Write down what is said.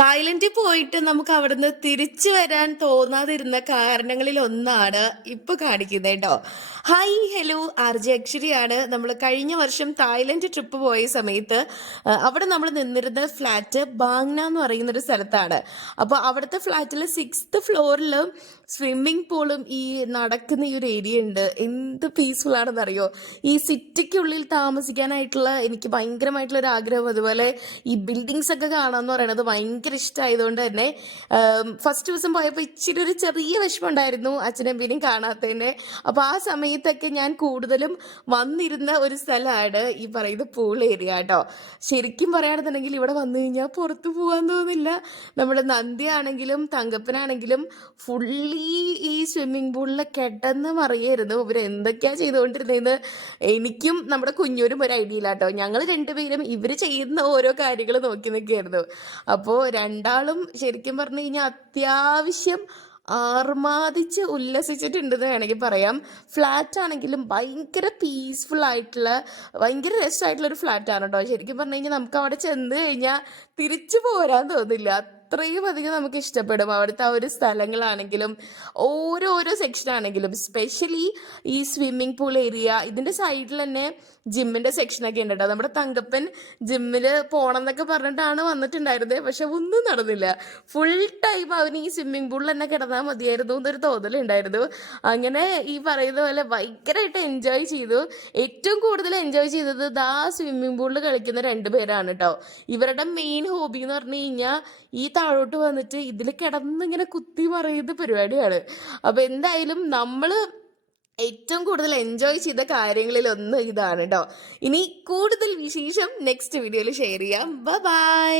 തായ്ലൻഡിൽ പോയിട്ട് നമുക്ക് അവിടുന്ന് തിരിച്ചു വരാൻ തോന്നാതിരുന്ന കാരണങ്ങളിൽ ഒന്നാണ് ഇപ്പൊ കാണിക്കുന്നത് കേട്ടോ. ഹായ് ഹലോ, ആർജെ അക്ഷരിയാണ്. നമ്മൾ കഴിഞ്ഞ വർഷം തായ്ലൻഡ് ട്രിപ്പ് പോയ സമയത്ത് അവിടെ നമ്മൾ നിന്നിരുന്ന ഫ്ലാറ്റ് ബാങ്ന എന്ന് പറയുന്ന ഒരു സ്ഥലത്താണ്. അപ്പോൾ അവിടുത്തെ ഫ്ലാറ്റിൽ 6th ഫ്ലോറിൽ സ്വിമ്മിംഗ് പൂളും ഈ നടക്കുന്ന ഈ ഒരു ഏരിയ ഉണ്ട്. എന്ത് പീസ്ഫുൾ ആണെന്നറിയോ. ഈ സിറ്റിക്കുള്ളിൽ താമസിക്കാനായിട്ടുള്ള എനിക്ക് ഭയങ്കരമായിട്ടുള്ള ഒരു ആഗ്രഹം, അതുപോലെ ഈ ബിൽഡിങ്സ് ഒക്കെ കാണാമെന്ന് പറയുന്നത് ഭയങ്കര ഇഷ്ടമായതുകൊണ്ട് തന്നെ ഫസ്റ്റ് ദിവസം പോയപ്പോൾ ഇച്ചിരി ഒരു ചെറിയ വിഷമം ഉണ്ടായിരുന്നു അച്ഛനമ്മേനെയും കാണാത്തതിനെ. അപ്പോൾ ആ സമയത്തൊക്കെ ഞാൻ കൂടുതലും വന്നിരുന്ന ഒരു സ്ഥലമാണ് ഈ പറയുന്ന പൂൾ ഏരിയ കേട്ടോ. ശരിക്കും പറയുകയാണെന്നുണ്ടെങ്കിൽ ഇവിടെ വന്നു കഴിഞ്ഞാൽ പുറത്ത് പോകാൻ തോന്നില്ല. നമ്മുടെ നന്ദി ആണെങ്കിലും തങ്കപ്പനാണെങ്കിലും ഫുള്ളി ഈ സ്വിമ്മിംഗ് പൂളിൽ കിടന്ന് മറിയായിരുന്നു. ഇവർ എന്തൊക്കെയാണ് ചെയ്തുകൊണ്ടിരുന്നതെന്ന് എനിക്കും നമ്മുടെ കുഞ്ഞൂരും ഒരു ഐഡിയ ഇല്ല കേട്ടോ. ഞങ്ങൾ രണ്ടുപേരും ഇവർ ചെയ്യുന്ന ഓരോ കാര്യങ്ങൾ നോക്കി നിൽക്കുകയായിരുന്നു. അപ്പോൾ രണ്ടാളും ശരിക്കും പറഞ്ഞു കഴിഞ്ഞാൽ അത്യാവശ്യം ആർമാദിച്ച് ഉല്ലസിച്ചിട്ടുണ്ടെന്ന് വേണമെങ്കിൽ പറയാം. ഫ്ലാറ്റ് ആണെങ്കിലും ഭയങ്കര പീസ്ഫുൾ ആയിട്ടുള്ള ഭയങ്കര രസമായിട്ടുള്ള ഒരു ഫ്ലാറ്റാണ് കേട്ടോ. ശരിക്കും പറഞ്ഞു കഴിഞ്ഞാൽ നമുക്ക് അവിടെ ചെന്ന് കഴിഞ്ഞാൽ തിരിച്ചു പോരാൻ തോന്നില്ല, അത്രയും അധികം നമുക്ക് ഇഷ്ടപ്പെടും. അവിടുത്തെ ആ ഒരു സ്ഥലങ്ങളാണെങ്കിലും ഓരോരോ സെക്ഷനാണെങ്കിലും, സ്പെഷ്യലി ഈ സ്വിമ്മിംഗ് പൂൾ ഏരിയ, ഇതിൻ്റെ സൈഡിൽ തന്നെ ജിമ്മിൻ്റെ സെക്ഷനൊക്കെ ഉണ്ട് കേട്ടോ. നമ്മുടെ തങ്കപ്പൻ ജിമ്മിൽ പോകണം എന്നൊക്കെ പറഞ്ഞിട്ടാണ് വന്നിട്ടുണ്ടായിരുന്നത്, പക്ഷെ ഒന്നും നടന്നില്ല. ഫുൾ ടൈം അവന് ഈ സ്വിമ്മിംഗ് പൂളിൽ തന്നെ കിടന്നാൽ മതിയായിരുന്നു എന്നൊരു തോന്നലുണ്ടായിരുന്നു. അങ്ങനെ ഈ പറയുന്ന പോലെ ഭയങ്കരമായിട്ട് എൻജോയ് ചെയ്തു. ഏറ്റവും കൂടുതൽ എൻജോയ് ചെയ്തത് ദാ സ്വിമ്മിംഗ് പൂളിൽ കളിക്കുന്ന 2 പേരാണ് കേട്ടോ. ഇവരുടെ മെയിൻ ഹോബി എന്ന് പറഞ്ഞു കഴിഞ്ഞാൽ ഈ താഴോട്ട് വന്നിട്ട് ഇതിൽ കിടന്നിങ്ങനെ കുത്തി മറിയുന്ന പരിപാടിയാണ്. അപ്പോൾ എന്തായാലും നമ്മൾ ഏറ്റവും കൂടുതൽ എൻജോയ് ചെയ്ത കാര്യങ്ങളിൽ ഒന്ന് ഇതാണ് കേട്ടോ. ഇനി കൂടുതൽ വിശേഷം നെക്സ്റ്റ് വീഡിയോയിൽ ഷെയർ ചെയ്യാം. ബൈ.